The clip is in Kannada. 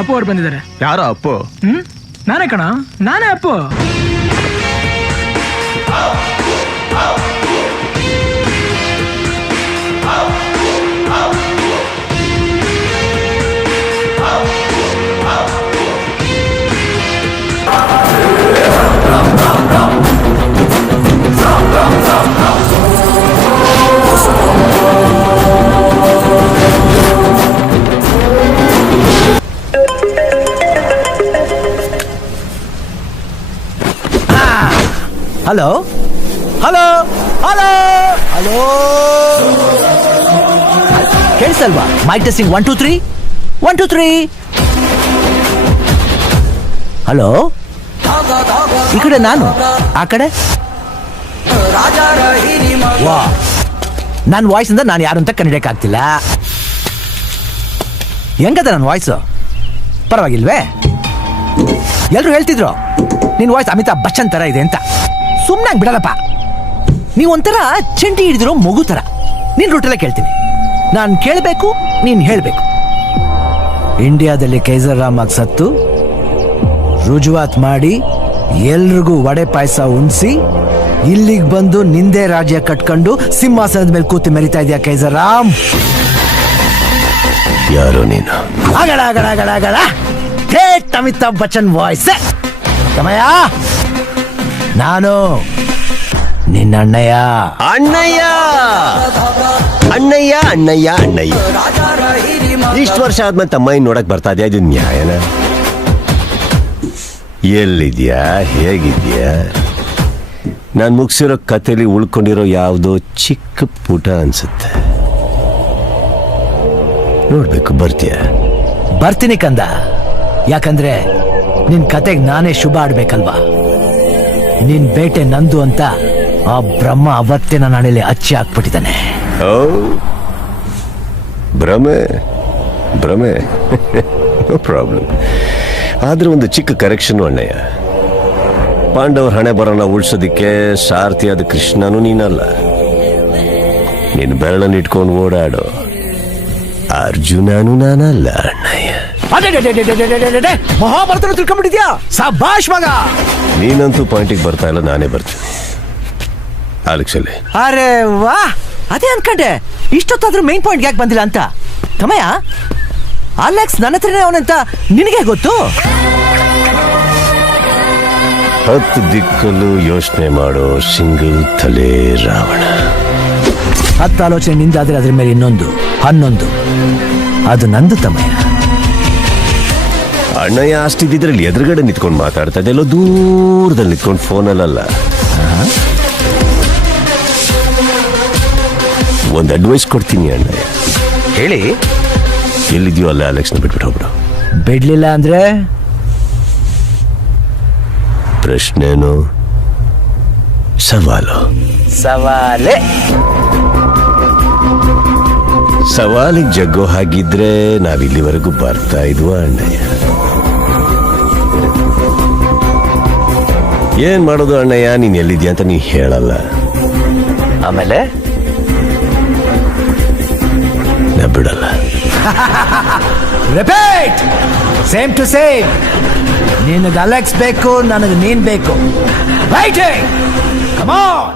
ಅಪ್ಪು ಅವ್ರು ಬಂದಿದ್ದಾರೆ. ಯಾರೋ ಅಪ್ಪು? ನಾನೇ ಕಣ, ನಾನೇ Appu. Hello hello hello hello, ಕೇಳಿಸಲ್ವಾ? Mic testing 1 2 3 1 2 3. ಹಲೋ, ಈ ಕಡೆ ನಾನು, ಆ ಕಡೆ ವಾ. ನನ್ನ ವಾಯ್ಸ್ ಇಂದ ನಾನು ಯಾರು ಅಂತ ಕಂಡಿಡಿಯಕ್ಕಾಗ್ತಿಲ್ಲ. ಹೆಂಗದ ನನ್ನ ವಾಯ್ಸು? ಪರವಾಗಿಲ್ವೇ? ಎಲ್ರು ಹೇಳ್ತಿದ್ರು ನಿನ್ ವಾಯ್ಸ್ ಅಮಿತಾಬ್ ಬಚ್ಚನ್ ತರ ಇದೆ ಅಂತ. ಸುಮ್ಮನಾಗಿ ಬಿಡಲ್ಲಪ್ಪ. ನೀವೊಂಥರ ಚಂಟಿ ಹಿಡಿದಿರೋ ಮಗು ತರ. ನಿನ್ ರೂಟಲ್ಲೇ ಕೇಳ್ತೀನಿ, ನಾನು ಕೇಳಬೇಕು, ನೀನ್ ಹೇಳ್ಬೇಕು. ಇಂಡಿಯಾದಲ್ಲಿ ಕೈಸರ್ ರಾಮಾಗ್ ಸತ್ತು ರುಜುವಾತ್ ಮಾಡಿ ಎಲ್ರಿಗೂ ವಡೆ ಪಾಯಸ ಉಣ್ಸಿ ಇಲ್ಲಿಗೆ ಬಂದು ನಿಂದೆ ರಾಜ್ಯ ಕಟ್ಕೊಂಡು ಸಿಂಹಾಸನದ ಮೇಲೆ ಕೂತು ಮೆರಿತಾ ಇದೆಯಾ ಕೈಸರ್ ರಾಮ್? ಯಾರು ನೀನು? ಅಗಳ ಅಗಳ ಅಗಳ ಅಗಳ ಥೇಟ್ ಅಮಿತಾಬ್ ಬಚ್ಚನ್ ವಾಯ್ಸ್. ತಮಯ್ಯ, ನಾನು ನಿನ್ನ ಅಣ್ಣಯ್ಯ. ಅಣ್ಣಯ್ಯ ಅಣ್ಣಯ್ಯ ಅಣ್ಣಯ್ಯ ಅಣ್ಣಯ್ಯ. ಇಷ್ಟು ವರ್ಷ ಆದ್ಮೇಲೆ ತಮ್ಮಯ್ಯ ನೋಡಕ್ ಬರ್ತಾ ಇದೆಯಾ? ಇದು ನ್ಯಾಯನ? ಎಲ್ಲಿದ್ಯಾ? ಹೇಗಿದ್ಯಾ? ನಾನು ಮುಗಿಸಿರೋ ಕಥೆಲಿ ಉಳ್ಕೊಂಡಿರೋ ಯಾವುದೋ ಚಿಕ್ಕ ಪುಟ ಅನ್ಸುತ್ತೆ. ನೋಡ್ಬೇಕು, ಬರ್ತೀಯ? ಬರ್ತೀನಿ ಕಂದ. ಯಾಕಂದ್ರೆ ನಿನ್ ಕತೆಗೆ ನಾನೇ ಶುಭ ಆಡ್ಬೇಕಲ್ವಾ? ನಿನ್ ಬೇಟೆ ನಂದು ಅಂತ ಆ ಬ್ರಹ್ಮ ಅವತ್ತೇ ನನ್ನ ಹಣೆಯಲ್ಲಿ ಅಚ್ಚಿ ಹಾಕ್ಬಿಟ್ಟಿದ್ದಾನೆ. ಓ, ಭ್ರಮೆ ಭ್ರಮೆ. No problem. ಆದ್ರೆ ಒಂದು ಚಿಕ್ಕ ಕರೆಕ್ಷನ್ ಅಣ್ಣಯ್ಯ. ಪಾಂಡವರ ಹಣೆ ಬರೋಣ ಉಳ್ಸೋದಿಕ್ಕೆ ಸಾರಥಿಯಾದ ಕೃಷ್ಣನೂ ನೀನಲ್ಲ. ನೀನು ಬೆರಳನ್ನು ಇಟ್ಕೊಂಡು ಓಡಾಡೋ ಅರ್ಜುನನೂ ನಾನಲ್ಲ ಅಣ್ಣಯ್ಯ. ಮಹಾಭಾರತ ತಿಳ್ಕೊಂಡ್ಬಿಟ್ಟಿದ್ಯಾ? ಸಾಬಾಷ್ ಮಗ. ನೀನಂತೂ ಪಾಯಿಂಟಿಗೆ ಬರ್ತಾ ಇಲ್ಲ, ನಾನೇ ಬರ್ತೀನಿ. ಆಲಕ್ಸಲ್ಲಿ. ಅರೆ ವಾ, ಅದೇ ಅನ್ಕಂಡೆ ಇಷ್ಟೊತ್ತಾದ್ರೂ ಮೈನ್ ಪಾಯಿಂಟ್ ಯಾಕೆ ಬಂದಿಲ್ಲ ಅಂತ. ತಮಯ್ಯ, ಅಲೆಕ್ಸ್ ನನ್ನ ಹತ್ರನೇ ಅವನಂತ ನಿನಗೆ ಗೊತ್ತು? 10 ದಿಕ್ಕಲ್ಲೂ ಯೋಚನೆ ಮಾಡೋ ಸಿಂಗಲ್ ತಲೆ ರಾವಣ. 10 ಆಲೋಚನೆ ನಿಂದಾದ್ರೆ ಅದ್ರ ಮೇಲೆ ಇನ್ನೊಂದು 11. ಅದು ನಂದು ತಮಯ್ಯ. ಅಣ್ಣಯ್ಯ ಅಷ್ಟಿದ್ರಲ್ಲಿ ಎದುರುಗಡೆ ನಿಂತ್ಕೊಂಡು ಮಾತಾಡ್ತಾ ಇದೆ, ಎಲ್ಲೋ ದೂರದಲ್ಲಿ ನಿಂತ್ಕೊಂಡು ಫೋನಲ್ಲ. ಒಂದು ಅಡ್ವೈಸ್ ಕೊಡ್ತೀನಿ ಅಣ್ಣಯ್ಯ. ಹೇಳಿ. ಎಲ್ಲಿದ್ಯೋ ಅಲ್ಲ ಅಲೆಕ್ಸ್ನ ಬಿಟ್ಬಿಟ್ಟು ಹೋಗ್ಬಿಡು. ಬಿಡ್ಲಿಲ್ಲ ಅಂದ್ರೆ ಪ್ರಶ್ನೆನು ಸವಾಲು. ಸವಾಲೇ. ಸವಾಲಿಗೆ ಜಗ್ಗೋ ಹಾಗಿದ್ರೆ ನಾವಿಲ್ಲಿವರೆಗೂ ಬರ್ತಾ ಇದ್ವಾ ಅಣ್ಣಯ್ಯ? ಏನ್ ಮಾಡೋದು ಅಣ್ಣಯ್ಯ? ನೀನ್ ಎಲ್ಲಿದ್ಯಾ ಅಂತ ನೀ ಹೇಳಲ್ಲ. ಆಮೇಲೆ ನಾ ಬಿಡಲ್ಲ. Repeat, same to same. ನಿನಗೆ ಅಲೆಕ್ಸ್ ಬೇಕು, ನನಗೆ ನೀನ್ ಬೇಕು. Writing, come on.